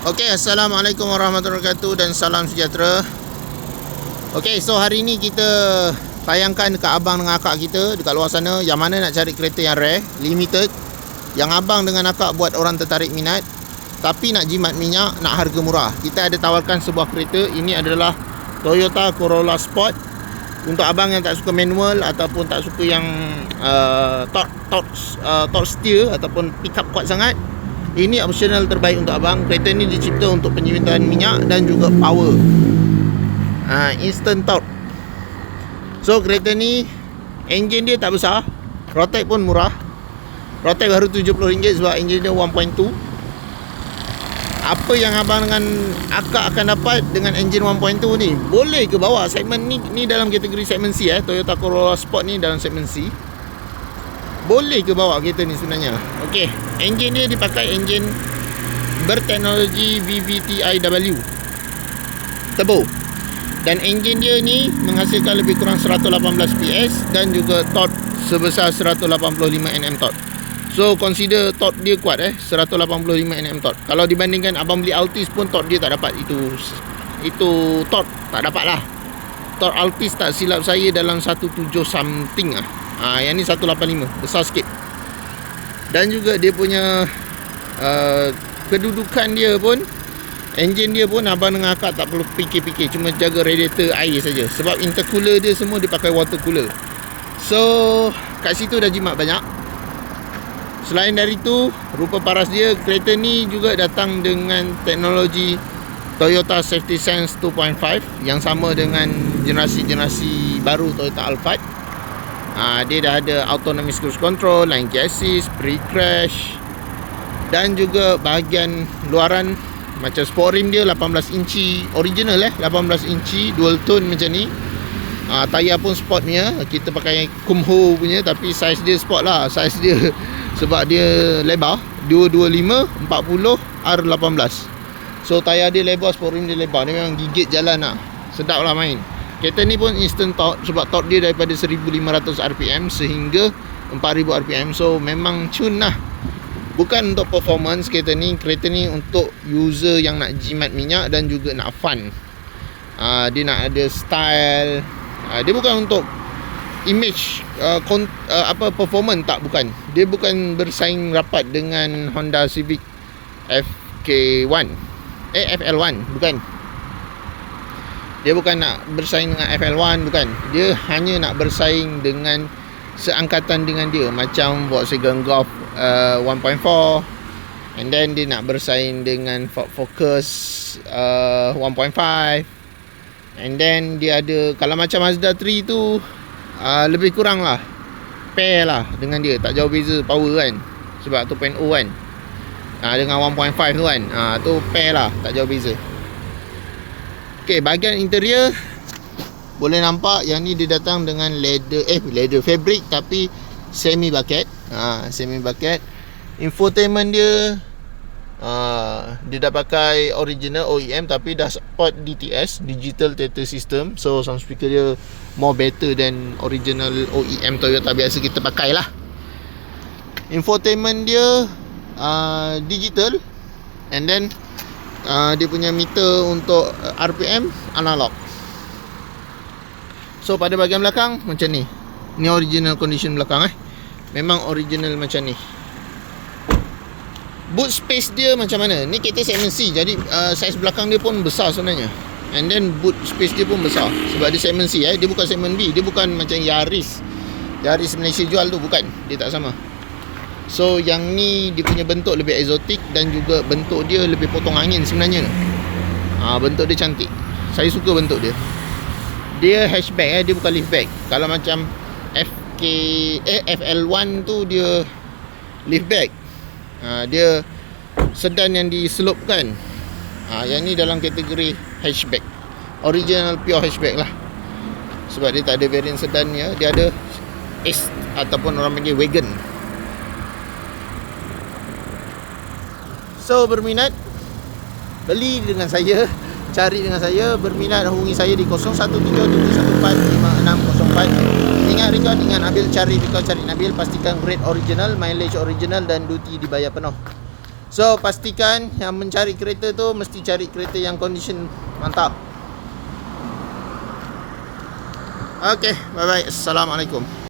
Okey, Assalamualaikum warahmatullahi wabarakatuh dan salam sejahtera. Okey, so hari ni kita tayangkan dekat abang dengan akak kita dekat luar sana yang mana nak cari kereta yang rare, limited, yang abang dengan akak buat orang tertarik minat, tapi nak jimat minyak, nak harga murah. Kita ada tawarkan sebuah kereta. Ini adalah Toyota Corolla Sport. Untuk abang yang tak suka manual ataupun tak suka yang torque steer ataupun pick up kuat sangat, ini opsional terbaik untuk abang. Kereta ni dicipta untuk penyimpan minyak dan juga power. Instant torque. So kereta ni enjin dia tak besar, Rotek pun murah. Rotek baru RM70 sebab enjin dia 1.2. Apa yang abang dengan akak akan dapat dengan enjin 1.2 ni, boleh ke bawa segmen ni dalam kategori segmen C. Toyota Corolla Sport ni dalam segmen C. Boleh ke bawa kereta ni sebenarnya? Okey, enjin dia dipakai enjin berteknologi VVT-iW turbo. Dan enjin dia ni menghasilkan lebih kurang 118 PS dan juga torque sebesar 185 Nm torque. So consider torque dia kuat 185 Nm torque. Kalau dibandingkan abang beli Altis pun torque dia tak dapat itu torque tak dapat lah. Torque Altis tak silap saya dalam 17 something lah. Yang ni 185, besar sikit. Dan juga dia punya kedudukan dia pun, enjin dia pun abang dengan akak tak perlu fikir-fikir, cuma jaga radiator air saja. Sebab intercooler dia semua dipakai water cooler. So kat situ dah jimat banyak. Selain dari tu, rupa paras dia, kereta ni juga datang dengan teknologi Toyota Safety Sense 2.5 yang sama dengan generasi baru Toyota Alphard. Dia dah ada autonomous cruise control, line key assist, pre-crash, dan juga bahagian luaran macam sport rim dia 18 inci original 18 inci dual tone macam ni. Tayar pun sport punya, kita pakai Kumho punya, tapi saiz dia sport lah. Saiz dia sebab dia lebar 225 40 R18. So tayar dia lebar, sport rim dia lebar. Dia memang gigit jalan lah, sedap lah main. Kereta ni pun instant torque sebab torque dia daripada 1500 rpm sehingga 4000 rpm. So memang tune lah. Bukan untuk performance kereta ni untuk user yang nak jimat minyak dan juga nak fun. Dia nak ada style. Dia bukan untuk image performance, tak, bukan. Dia bukan bersaing rapat dengan Honda Civic FK1 FL1, bukan. Dia bukan nak bersaing dengan FL1, bukan. Dia hanya nak bersaing dengan seangkatan dengan dia, macam Volkswagen Golf 1.4, and then dia nak bersaing dengan Ford Focus 1.5, and then dia ada, kalau macam Mazda 3 tu lebih kurang lah pair lah dengan dia, tak jauh beza power kan, sebab 2.0 kan. Dengan 1.5 tu kan, tu pair lah, tak jauh beza. Okey, bahagian interior boleh nampak yang ni dia datang dengan leather fabric tapi semi bucket. Semi bucket. Infotainment dia dia dah pakai original OEM tapi dah support DTS, Digital Theatre System. So sound speaker dia more better than original OEM Toyota biasa kita pakai lah. Infotainment dia digital, and then dia punya meter untuk RPM analog. So pada bahagian belakang macam ni. Ni original condition belakang memang original macam ni. Boot space dia macam mana? Ni kereta segmen C, jadi saiz belakang dia pun besar sebenarnya. And then boot space dia pun besar sebab dia segmen C. Dia bukan segmen B. Dia bukan macam Yaris Malaysia jual tu, bukan. Dia tak sama. So yang ni dia punya bentuk lebih eksotik dan juga bentuk dia lebih potong angin sebenarnya. Bentuk dia cantik. Saya suka bentuk dia. Dia hatchback dia bukan liftback. Kalau macam FL1 tu dia liftback. Dia sedan yang diselopkan. Yang ni dalam kategori hatchback. Original pure hatchback lah. Sebab dia tak ada variant sedannya, dia ada S ataupun orang panggil wagon. So berminat, beli dengan saya, cari dengan saya. Berminat hubungi saya di 0177145604. Ingat record, ingat Nabil, cari record, cari Nabil. Pastikan grade original, mileage original dan duty dibayar penuh. So pastikan yang mencari kereta tu mesti cari kereta yang condition mantap. Okay, bye bye. Assalamualaikum.